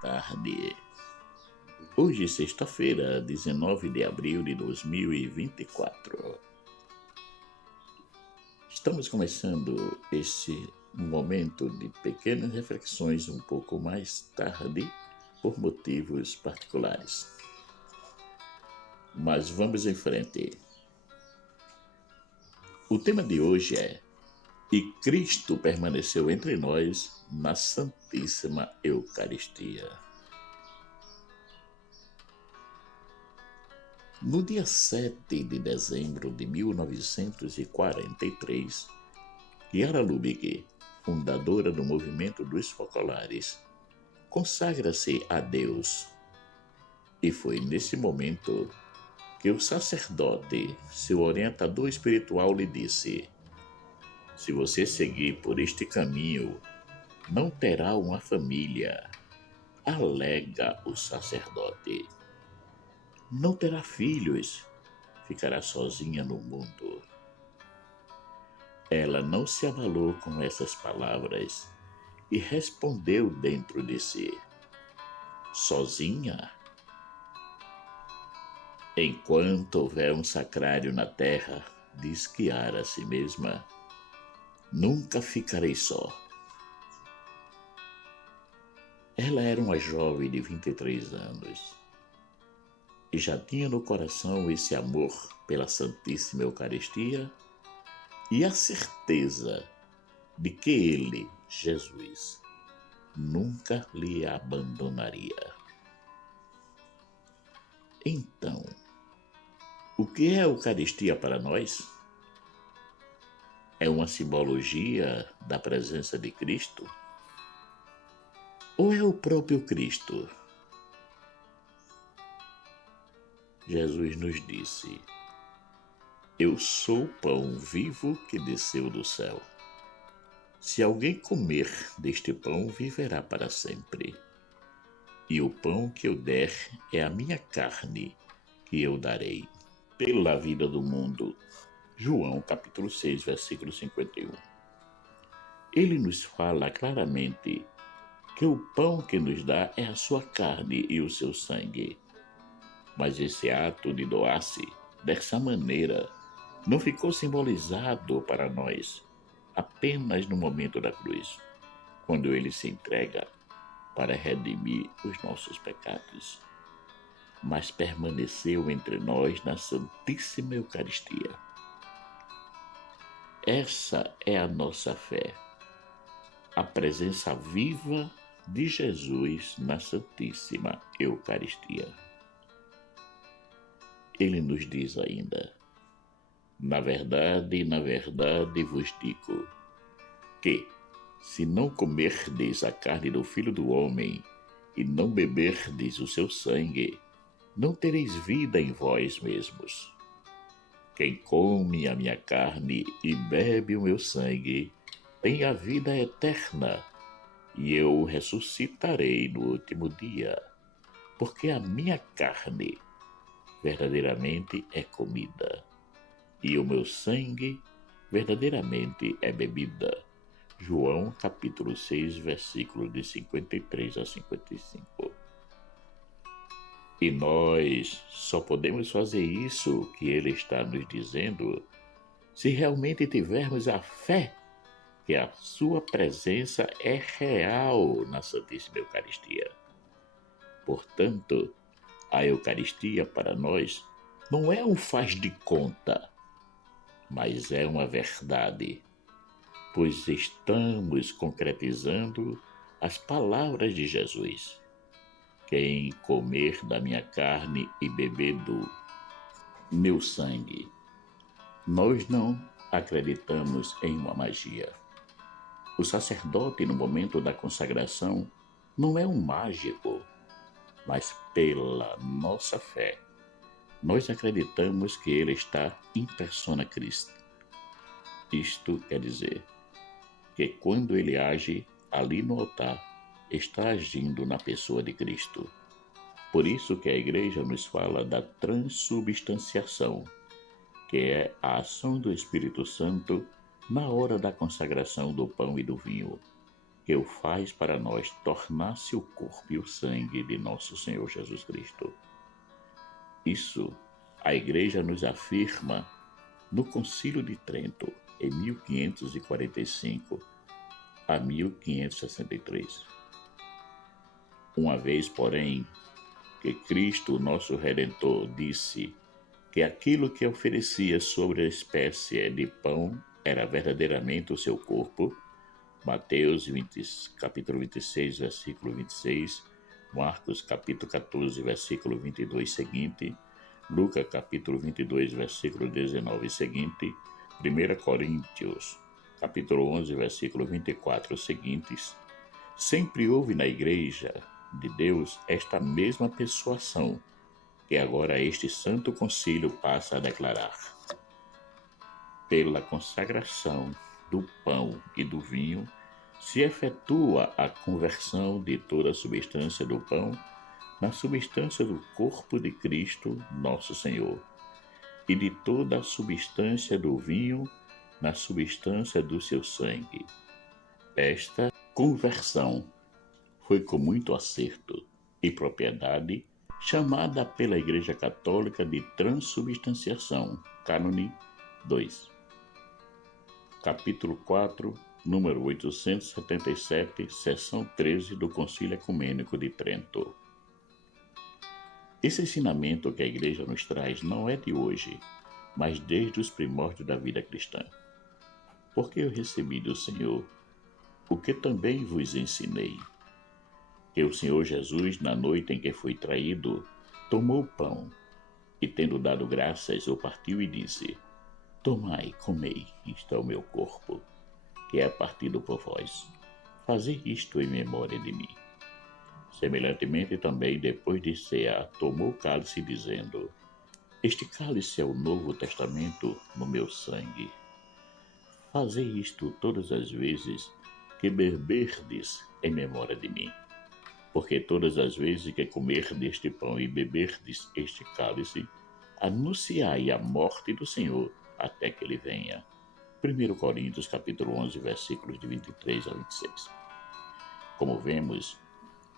tarde. Hoje, sexta-feira, 19 de abril de 2024. Estamos começando esse momento de pequenas reflexões um pouco mais tarde, por motivos particulares. Mas vamos em frente. O tema de hoje é: E Cristo permaneceu entre nós na Santíssima Eucaristia. No dia 7 de dezembro de 1943, Chiara Lubich, fundadora do movimento dos focolares, consagra-se a Deus. E foi nesse momento que o sacerdote, seu orientador espiritual, lhe disse: se você seguir por este caminho, não terá uma família, alega o sacerdote. Não terá filhos, ficará sozinha no mundo. Ela não se abalou com essas palavras e respondeu dentro de si: sozinha? Enquanto houver um sacrário na terra, diz Chiara a si mesma, nunca ficarei só. Ela era uma jovem de 23 anos e já tinha no coração esse amor pela Santíssima Eucaristia e a certeza de que Ele, Jesus, nunca lhe abandonaria. Então, o que é a Eucaristia para nós? É uma simbologia da presença de Cristo? Ou é o próprio Cristo? Jesus nos disse: eu sou o pão vivo que desceu do céu. Se alguém comer deste pão, viverá para sempre. E o pão que eu der é a minha carne, que eu darei pela vida do mundo. João capítulo 6, versículo 51. Ele nos fala claramente que o pão que nos dá é a sua carne e o seu sangue. Mas esse ato de doar-se dessa maneira não ficou simbolizado para nós apenas no momento da cruz, quando ele se entrega para redimir os nossos pecados, mas permaneceu entre nós na Santíssima Eucaristia. Essa é a nossa fé, a presença viva de Jesus na Santíssima Eucaristia. Ele nos diz ainda: na verdade vos digo que, se não comerdes a carne do Filho do Homem e não beberdes o seu sangue, não tereis vida em vós mesmos. Quem come a minha carne e bebe o meu sangue tem a vida eterna, e eu o ressuscitarei no último dia, porque a minha carne verdadeiramente é comida, e o meu sangue verdadeiramente é bebida. João capítulo 6, versículos de 53 a 55. E nós só podemos fazer isso que ele está nos dizendo se realmente tivermos a fé que a sua presença é real na Santíssima Eucaristia. Portanto, a Eucaristia para nós não é um faz de conta, mas é uma verdade, pois estamos concretizando as palavras de Jesus. Quem comer da minha carne e beber do meu sangue. Nós não acreditamos em uma magia. O sacerdote, no momento da consagração, não é um mágico, mas pela nossa fé, nós acreditamos que ele está in persona Christi. Isto quer dizer que quando ele age ali no altar, está agindo na pessoa de Cristo. Por isso que a Igreja nos fala da transubstanciação, que é a ação do Espírito Santo na hora da consagração do pão e do vinho, que o faz para nós tornar-se o corpo e o sangue de nosso Senhor Jesus Cristo. Isso a Igreja nos afirma no Concílio de Trento, em 1545 a 1563. Uma vez, porém, que Cristo, nosso Redentor, disse que aquilo que oferecia sobre a espécie de pão era verdadeiramente o seu corpo, Mateus capítulo 26, versículo 26, Marcos capítulo 14, versículo 22 seguinte, Lucas capítulo 22, versículo 19 seguinte, 1 Coríntios capítulo 11, versículo 24 seguintes, sempre houve na Igreja de Deus esta mesma persuasão, que agora este Santo Concílio passa a declarar. Pela consagração do pão e do vinho, se efetua a conversão de toda a substância do pão na substância do corpo de Cristo, nosso Senhor, e de toda a substância do vinho na substância do seu sangue. Esta conversão foi com muito acerto e propriedade chamada pela Igreja Católica de transubstanciação, Cânone 2. Capítulo 4, número 877, seção 13 do Concílio Ecumênico de Trento. Esse ensinamento que a Igreja nos traz não é de hoje, mas desde os primórdios da vida cristã. Porque eu recebi do Senhor o que também vos ensinei, que o Senhor Jesus, na noite em que foi traído, tomou o pão e, tendo dado graças, o partiu e disse: Tomai, comei, isto é o meu corpo, que é partido por vós. Fazei isto em memória de mim. Semelhantemente também, depois de cear, tomou o cálice, dizendo: Este cálice é o Novo Testamento no meu sangue. Fazei isto todas as vezes que beberdes em memória de mim. Porque todas as vezes que comerdes este pão e beberdes este cálice, anunciai a morte do Senhor até que ele venha. 1 Coríntios capítulo 11, versículos de 23 a 26. Como vemos,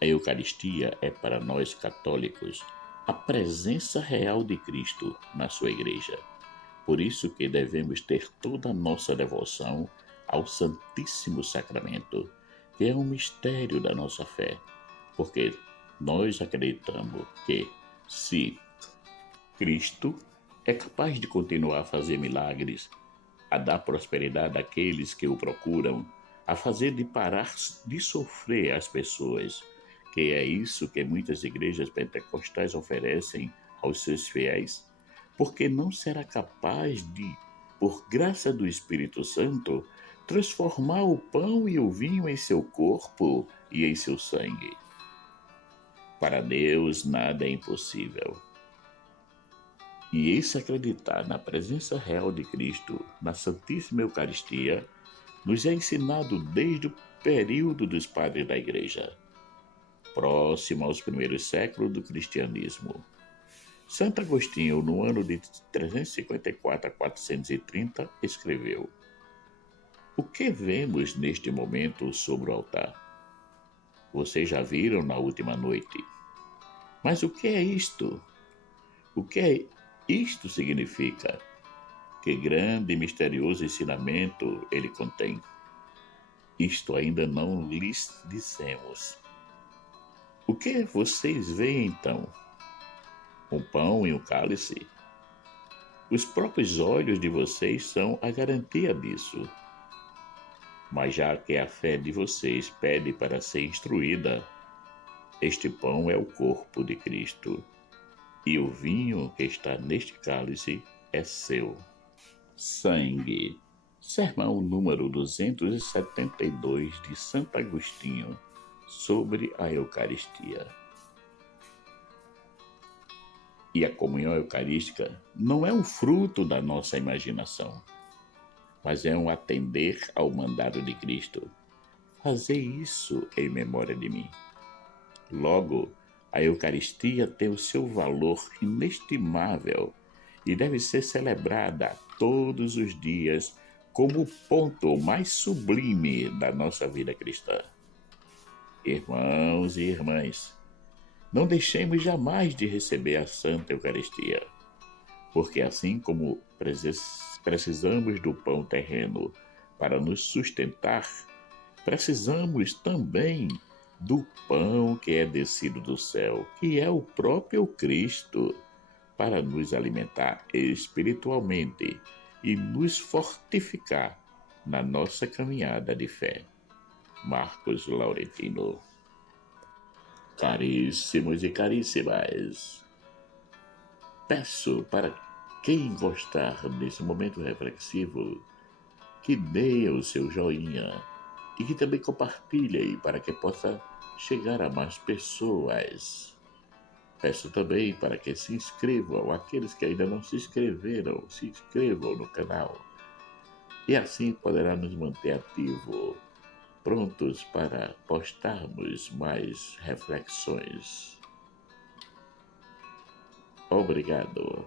a Eucaristia é para nós católicos a presença real de Cristo na sua Igreja. Por isso que devemos ter toda a nossa devoção ao Santíssimo Sacramento, que é um mistério da nossa fé, porque nós acreditamos que, se Cristo é capaz de continuar a fazer milagres, a dar prosperidade àqueles que o procuram, a fazer de parar de sofrer as pessoas, que é isso que muitas igrejas pentecostais oferecem aos seus fiéis, porque não será capaz de, por graça do Espírito Santo, transformar o pão e o vinho em seu corpo e em seu sangue. Para Deus nada é impossível. E esse acreditar na presença real de Cristo na Santíssima Eucaristia nos é ensinado desde o período dos padres da Igreja, próximo aos primeiros séculos do cristianismo. Santo Agostinho, no ano de 354 a 430, escreveu: O que vemos neste momento sobre o altar? Vocês já viram na última noite. Mas o que é isto? O que isto significa? Que grande e misterioso ensinamento ele contém? Isto ainda não lhes dissemos. O que vocês veem então? Um pão e um cálice? Os próprios olhos de vocês são a garantia disso. Mas já que a fé de vocês pede para ser instruída, este pão é o corpo de Cristo, e o vinho que está neste cálice é seu sangue. Sermão número 272 de Santo Agostinho sobre a Eucaristia. E a comunhão eucarística não é um fruto da nossa imaginação, mas é um atender ao mandado de Cristo. Fazei isso em memória de mim. Logo, a Eucaristia tem o seu valor inestimável e deve ser celebrada todos os dias como o ponto mais sublime da nossa vida cristã. Irmãos e irmãs, não deixemos jamais de receber a Santa Eucaristia, porque assim como precisamos do pão terreno para nos sustentar, precisamos também do pão que é descido do céu, que é o próprio Cristo, para nos alimentar espiritualmente e nos fortificar na nossa caminhada de fé. Marcos Laurentino. Caríssimos e caríssimas, peço para quem gostar desse momento reflexivo que dê o seu joinha e que também compartilhe para que possa chegar a mais pessoas. Peço também para que se inscrevam, aqueles que ainda não se inscreveram, se inscrevam no canal. E assim poderá nos manter ativos, prontos para postarmos mais reflexões. Obrigado.